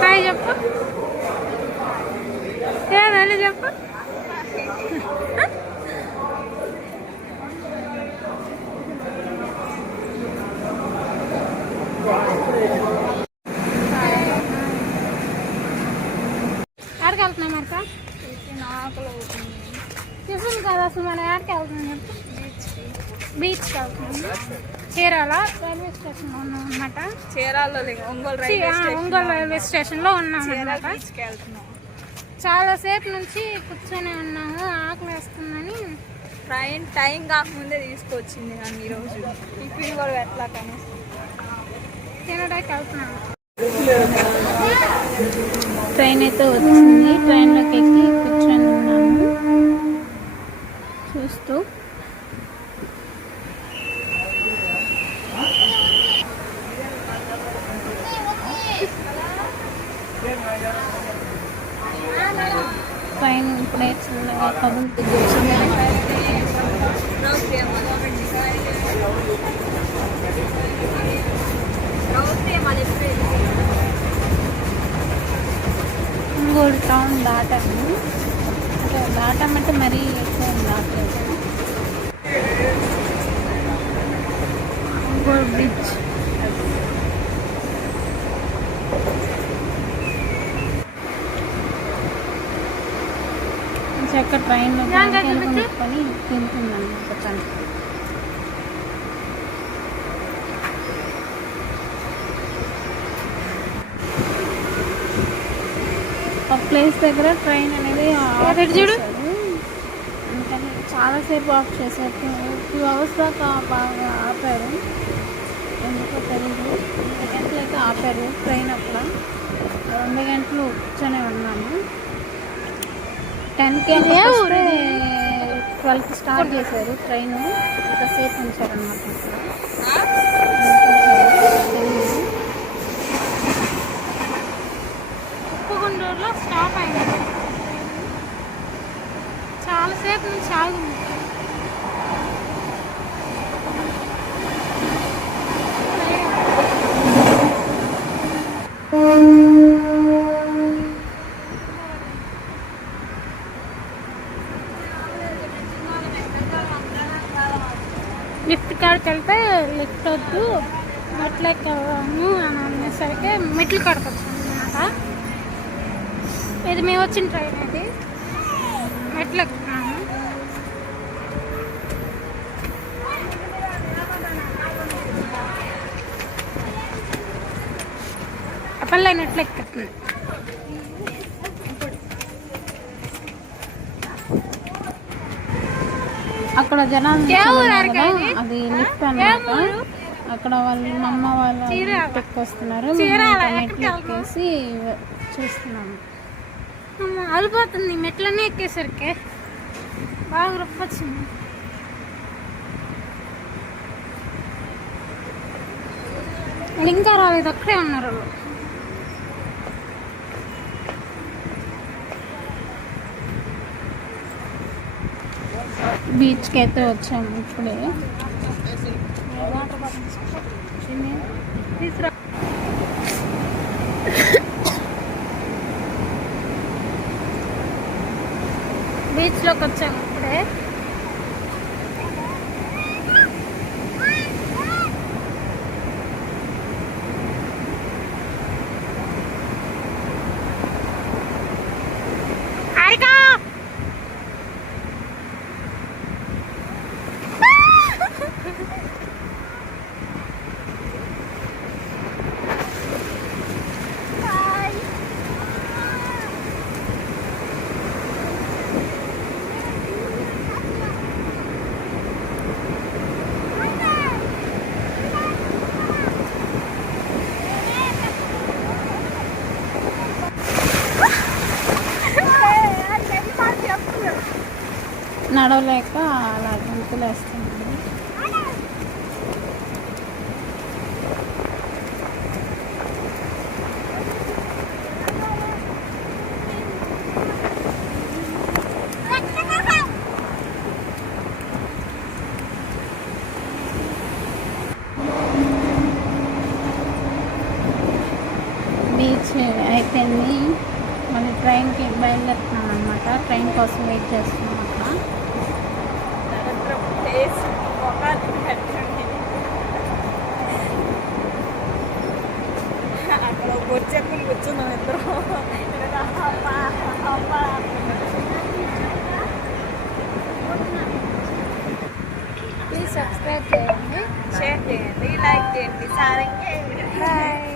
Hi చెప్పు. ఏదని చెప్పు. ఎక్కడికి వెళ్తున్నాం మరక టిఫిన్ కదా అసలు మనం ఎక్కడికి వెళ్తున్నాం బీచ్కి వెళ్తున్నాం. చీరాల రైల్వే స్టేషన్లో ఉన్నాం అనమాట చీరాల్లో. ఒంగోలు స్టేషన్ ఒంగోలు రైల్వే స్టేషన్లో ఉన్నాం చీరాల అనమాట బీచ్కి వెళ్తున్నాం. చాలా సేపు నుంచి కూర్చొని ఉన్నాము ఆకలి వేస్తుందని ట్రైన్ టైం కాకముందే తీసుకొచ్చింది నన్ను ఈరోజు. టిఫిన్ కూడా ఎట్లా కానీ తినడానికి వెళ్తున్నాము ట్రైన్ అయితే వచ్చింది ట్రైన్లోకి ఎక్కి ఉన్నాము చూస్తూ. పైన ప్లేట్స్ చిన్నగా ఇంకోటి టౌన్ దాటాము అంటే దాటామంటే మరీ చక్క ట్రైన్లో కొనుక్కొని తింటుందన్నమాట తను ఒక ప్లేస్ దగ్గర ట్రైన్ అనేది చూడు? చాలాసేపు ఆఫ్ చేశారు టూ అవర్స్ దాకా బాగా ఆపారు. ఎందుకో తెలియదు రెండు గంటలు అయితే ఆపారు ట్రైన్ అప్పుడు రెండు గంటలు కూర్చొని ఉన్నాము. టెన్కి ట్వెల్వ్కి స్టార్ట్ చేశారు ట్రైన్. ఇంతసేపు ఉంచారనమాట చాలాసేపు నుంచి ఆగింది లిఫ్ట్ కాడికి వెళ్తే లిఫ్ట్ వద్దు మెట్లు ఎక్కము అని అనేసరికి మెట్లు కాడికి వచ్చాము అనమాట ఇది మేము వచ్చిన ట్రైన్ అది మెట్లు ఎక్కుతున్నాము అప్పల్లో నెట్లు ఎక్కుతుంది అక్కడ జనాలు? అది లిఫ్ట్ అన్నమాట. ఊరు? అక్కడ వాళ్ళు అమ్మ వాళ్ళు మెట్లు ఎక్కేసి చూస్తున్నాము. అమ్మ, అలిపోతుంది. మెట్లన్నీ ఎక్కేసరికి. బాగా రొప్పొచ్చింది. ఇంకా రాలేదు. అక్కడే ఉన్నారు బీచ్కి అయితే వచ్చాము ఇప్పుడే. బీచ్లోకి వచ్చాము. నడవలేక అలా గుంతులేస్తుంది. బీచ్ అయిపోయింది. మళ్ళీ ట్రైన్కి బయలుదేరుతున్నాం అనమాట ట్రైన్ కోసం వెయిట్ చేస్తున్నాం. చేయండి షేర్ చేయండి